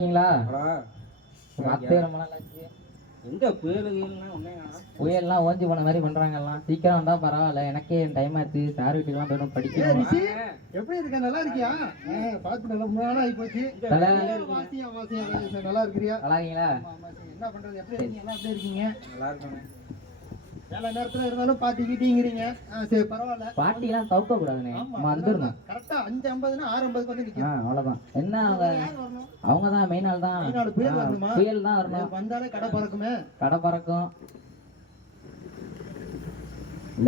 எங்க புயல்லாம் ஓஞ்சி போன மாதிரி பண்றாங்கலாம். சீக்கிரம் வந்தா பரவாயில்ல, எனக்கே டைம் ஆச்சு. சார் வீட்டுக்கு போயிடும் படிக்கணும். எப்படி இருக்க? நல்லா இருக்கியா? பார்த்து நல்லா முன்னாடி ஆகி போச்சு. நல்லா இருக்கிறியா? நல்லா இருக்கீங்களா? என்ன பண்றது? எப்படி இருக்கீங்க? எல்லாம் எப்படி இருக்கீங்க? நல்லா இருக்கானே. எல்லா நேரத்துல இருந்தாலும் பாட்டி கீட்டிங்கிறீங்க. சரி பரவாயில்ல. பாட்டிலாம் தவுக்க கூடாதுனே. வந்துடணும். கரெக்டா 5:50னா 6:50 வந்து நிக்கும். அவ்வளவுதான். என்ன அவங்க தான் மெயின் ஆள் தான். புயல் தான் வரணும். வந்தாலே கடை பறக்குமே. கடை பறக்கும்.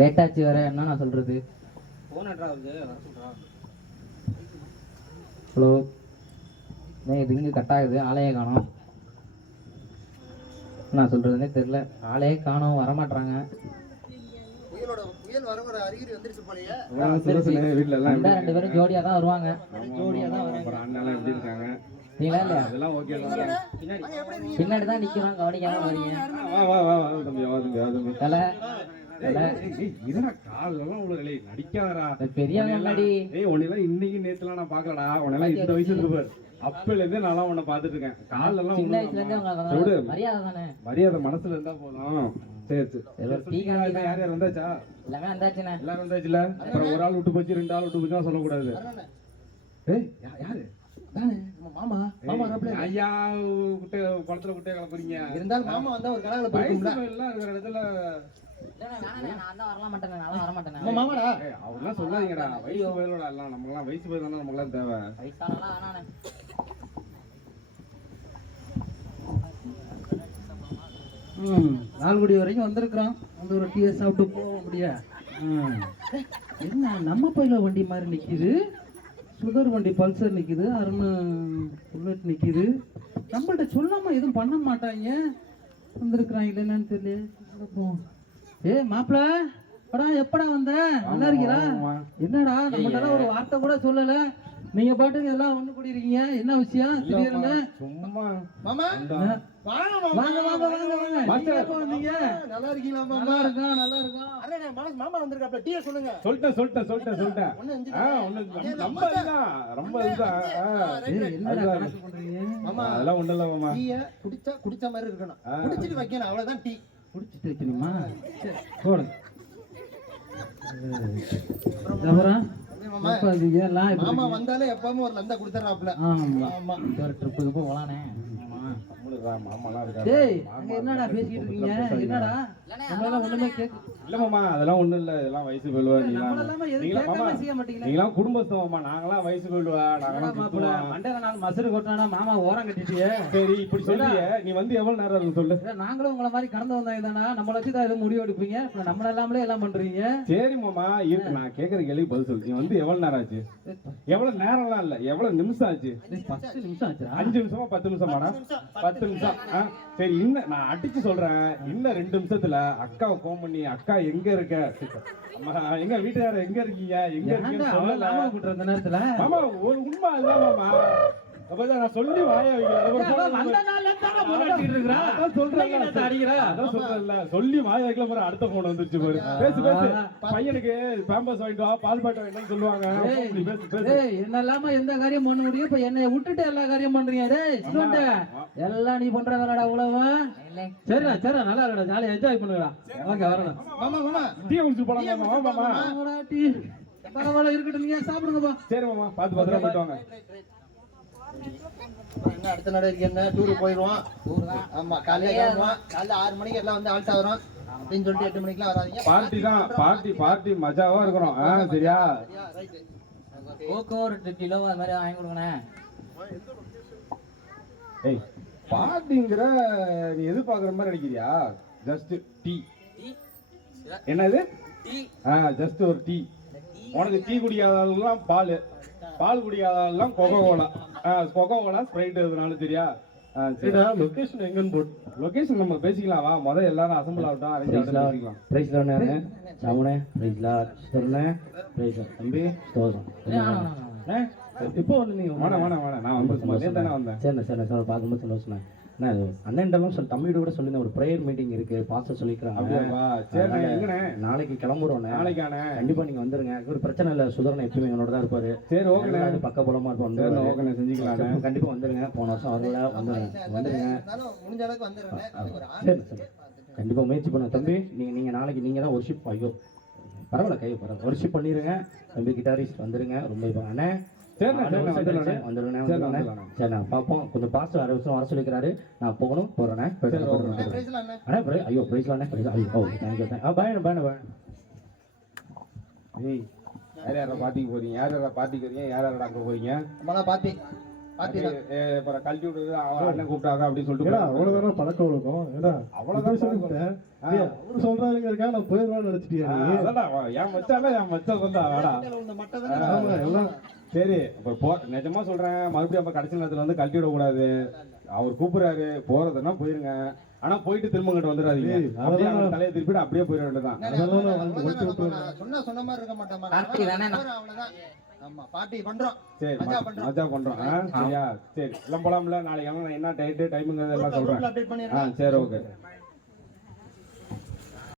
லேட் ஆச்சு வர. என்ன நான் சொல்றது? போன் அட்ராவுது வர சொல்றா. ஹலோ. ரிங்கு கட் ஆகுது. ஆளையே காணோம். நான் சொல்றதுன்னே தெரியல. ஆளே காணோம், வரமாட்டாங்க. புயல் வர அறிகுறி வந்துருச்சு போலயே. வீட்ல எல்லாம் ரெண்டு பேரும் ஜோடியா தான் வருவாங்க. ஜோடியா தான் வராங்க. அப்புறம் அண்ணாலாம் எப்படி இருக்காங்க? நீங்களா இல்ல? அதெல்லாம் ஓகே தான். பின்னாடி தான் நிக்கிறோம், கவனிக்காம வரீங்க. வா தம்பி, வா தம்பி. தல இதனா காலெல்லாம் உங்களுக்கு நடிக்காதடா. பெரியவங்க முன்னாடி. உன்னெல்லாம் இன்னைக்கு நேத்துலாம் நான் பாக்கலடா. உன்னெல்லாம் இந்த வயசுல இருப்பாரு. அப்பல இருந்தே நான் உன்னை பாத்துட்டு இருக்கேன். கால் எல்லாம் சின்ன வயசுல இருந்தே மரியாதை தானே. மரியாதை மனசுல இருந்தா போதும். சரி யார் யார் வந்தாச்சா? எல்லாமே வந்தாச்சுண்ணே. எல்லாரும் வந்தாச்சுல. அப்புறம் ஒரு ஆள் விட்டு போச்சு, 2 ஆள் விட்டு போச்சுன்னா சொல்லக்கூடாது. யாரு? மாமா ஐயா குளத்துல குட்டையை கலப்புறீங்க. இருந்தாலும் மாமா வந்தா ஒரு கலால இருக்கிற இடத்துல அவர்லாம் சொல்லாதீங்கடா. வயசு போயிலோட எல்லாம் நமக்கெல்லாம் வயசு போய் தானே நமக்கெல்லாம் தேவை. நால்குடி வரைக்கும் வந்திருக்கிறோம். வந்து ஒரு டீ சாப்பிட்டு போக முடியா? என்ன நம்ம பையில வண்டி மாதிரி நிக்குது? சுகர் வண்டி பல்சர் நிக்குது, அருண் புல்லட் நிக்குது. நம்மள்ட்ட சொல்லாம எதுவும் பண்ண மாட்டாங்க. வந்திருக்கிறாங்க என்னன்னு தெரியல. மாப்பிள்ள படா எப்படா வந்த? நல்லா இருக்கீங்களா? என்னடா நம்மகிட்ட ஒரு வார்த்தை கூட சொல்லல. நீங்க பாட்டுக்கு எல்லாம் ஒண்ணு கூடி இருக்கீங்க. என்ன விஷயம் திடீர்னு? சும்மா மாமா வாங்க வாங்க வாங்க வாங்க. எப்ப வந்தீங்க? நல்லா இருக்கீங்களா மாமா? நல்லா இருக்கோம் நல்லா இருக்கோம். அரே மாமா வந்திருக்காப்ல. டீ சொல்லுங்க. சொல்லிட்டேன். ரொம்ப இதுதான். என்னடா கணக்கு பண்றீங்க? மாமா அதெல்லாம் ஒண்ணு இல்ல மாமா. டீ குடிச்ச மாதிரி இருக்கணும். குடிச்சிட்டு வைக்கணும், அவ்வளவுதான். டீ குடிச்சிட்டு வைக்கணுமா? சரி போடு. மாமா வந்தாலே எப்பவுமே ஒரு லந்தா குடுத்துறாப்ல. ஆமா ஒரு ட்ரிப்புக்கு போலானே. என்னடா பேசிட்டு இருக்கீங்க? என்னடா ஒண்ணுமே இல்ல மாமா, அதெல்லாம் ஒண்ணும் இல்ல. இதெல்லாம் வயசு போயிடுவா. நீங்களாம் குடும்பஸ்தவமா, நாங்களாம் வயசு போயிடுவா. நாங்களாம் மண்டல நாள் மசரு கொட்டானா மாமா ஓரம் கட்டிட்டியே. சரி இப்படி சொல்லியே. நீ வந்து எவ்வளவு நேரம் இருக்கும் சொல்லு. நாங்களும் உங்களை மாதிரி கடந்து வந்தாங்க தானா? நம்மள வச்சுதான் எதுவும் முடிவு எடுப்பீங்க. நம்மள எல்லாமே எல்லாம் பண்றீங்க. சரி மாமா இருக்கு. நான் கேக்குற கேள்வி பதில் சொல்லு. நீ வந்து எவ்வளவு நேரம் ஆச்சு? எவ்வளவு நேரம்லாம் இல்ல, எவ்வளவு நிமிஷம் ஆச்சு? 10 நிமிஷம் ஆச்சு. 5 நிமிஷமா 10 நிமிஷமாடா? 10 நிமிஷம். சரி இன்னும் நான் அடிச்சு சொல்றேன். இன்னும் 2 நிமிஷத்துல அக்காவை போன் பண்ணி, அக்கா எங்க இருக்க, எங்க வீட்டுக்காரர் எங்க இருக்கீங்க, எங்க இருக்கீங்கன்னு சொல்லல நேரத்துல. மாமா ஒரு உண்மை அதுதான் மாமா. நான் சொல்லி வாய சொல்லி வாய வைக்கல போற. அடுத்த போன் வந்துருச்சு பாரு. பேசு பையனுக்கு பேம்பஸ் வாங்கிட்டு வா, பால் பாட்ட வேண்டாம்னு சொல்லுவாங்க. என்ன இல்லாம எந்த காரியம் பண்ண முடியும்? இப்ப என்னை விட்டுட்டு எல்லா காரியம் பண்றீங்க. எல்லாம் நீ பண்ற வேலைடா உழவு. சரிடா சரிடா, நல்லா இருக்கடா, ஜாலியா என்ஜாய் பண்ணுடா. வாங்க வரணும். மாமா மாமா டீ குடிச்சு போலாம் மாமா. டீ பரவாயில்ல இருக்கட்டும், நீங்க சாப்பிடுங்கப்பா. சரி மாமா, பார்த்து பத்திரமா போயிட்டு வாங்க. அடுத்த நடவடிக்கை என்ன? டூருக்கு போயிடுவோம். ஆமா காலையில 6 மணிக்கு எல்லாம் வந்து ஆல்ட் ஆகிறோம் அப்படின்னு சொல்லிட்டு 8 மணிக்கெல்லாம் வராதீங்க. பார்ட்டி தான், பார்ட்டி மஜாவா இருக்கிறோம். சரியா? ஒரு கிலோ அது மாதிரி வாங்கி கொடுங்கண்ணே. ஏய் பார்ட்டிங்கிற நீ எதிர்பார்க்குற மாதிரி அடிக்கிறியா? Just tea. என்னது? ஜஸ்ட் ஒரு டீ. உனக்கு டீ குடிக்காதெல்லாம் பால் குடிக்காதெல்லாம் கொக்கோகோலா ஸ்ப்ரைட் எதுனாலும் சரியா? சரிடா. லொகேஷன் எங்கன்னு போட்டு லொகேஷன் நம்ம பேசிக்கலாம். வா முதல்ல எல்லாரும் அசம்பிள் ஆகட்டும். அரேஞ்ச் பேசிக்கலாம். பிரைஸ் லானே சாமுனே பிரைஸ் லா சொல்றேன். பிரைஸ் தம்பி ஸ்தோத்திரம். இப்போ வந்து நீங்க வேணாம் நான் வந்து சும்மா தானே வந்தேன். சரிண்ணே சரிண்ணே சார் பார்க்கும்போது சந்தோஷண்ணே. அண்ணா இது அண்ணன்டெல்லாம் சொல்லி தம்பியோட கூட சொல்லி ஒரு ப்ரேயர் மீட்டிங் இருக்கு பாஸ்டர் சொல்லிக்கிறாங்க. அப்படியாப்பா? சரிண்ணே, எங்கண்ணே? நாளைக்கு கிளம்புறோண்ணே. நாளைக்கானே? கண்டிப்பா நீங்க வந்துருங்க. ஒரு பிரச்சனை இல்லை, சுதரன் எப்பயுமே என்னோட தான் இருப்பாரு. சரி ஓகேண்ணே. பக்க பலமா இருப்போம். சரி ஓகேண்ணே, செஞ்சுக்கலாண்ணே. கண்டிப்பா வந்துருங்க. போன வருஷம் வரல, வந்துருங்க. முடிஞ்ச அளவுக்கு வந்துடுறேன். சரி சரி கண்டிப்பா முயற்சி பண்ணுங்க தம்பி. நீங்க நாளைக்கு நீங்க தான் ஒர்ஷிப். ஐயோ பரவாயில்ல, கை பரவாயில்ல, ஒர்ஷிப் பண்ணிருங்க தம்பி. கிட்டாரிஸ்ட் வந்துருங்க. ரொம்ப இப்போ அண்ணே வந்துருங்க. சரி நான் பார்ப்போம். கொஞ்சம் பாஸ்ட் 6 வருஷம் வர சொல்லிக்கிறாரு. நான் போகணும், போறேண்ணே. அண்ணே ஐயோ பிரைஸ்லாண்ணே. ஐயோ தேங்க்யூ பாய் பாய் பாய். ஏய், யார் பார்ட்டிக்கு போறீங்க? யார் பார்ட்டிக்கு வரீங்க? யார் அங்கே போறீங்க? அப்புறம் கழட்டி விடுறது அவன் அண்ணன் கூப்பிட்டாங்க அப்படின்னு சொல்லிட்டு அவ்வளவுதான பழக்கம் வழக்கம். ஏடா அவ்வளவுதான் சொல்லிட்டேன். அவரு சொல்றாருங்க இருக்கா, நான் போயிடுவான்னு நினைச்சிட்டியா நீ? என் மச்சான் தான் வாடா. ஆமா எல்லாம் சரி இப்போ நிஜமா சொல்றேன், மறுபடியும் அப்ப கடைசி நேரத்துல வந்து கழட்டி விடக்கூடாது. அவர் கூப்பிடுறாரு, போறதுன்னா போயிருங்க. ஆனா போயிட்டு திரும்ப கிட்ட வந்துடாதீங்க. அப்படியே அவர் தலையை திருப்பிட்டு அப்படியே போயிட வேண்டியதான். அதெல்லாம் நான் ஒட்டு விட்டு சொன்ன மாதிரி இருக்க மாட்டோமா? பார்ட்டி தானே அவ்வளவுதான். ஆமா பார்ட்டி பண்றோம். சரி மஜா பண்றோம். சரியா? சரி எல்லாம் போலாம்ல. நாளைக்கு என்ன டேட்டு டைமுங்கிறது எல்லாம் சொல்றேன். சரி ஓகே.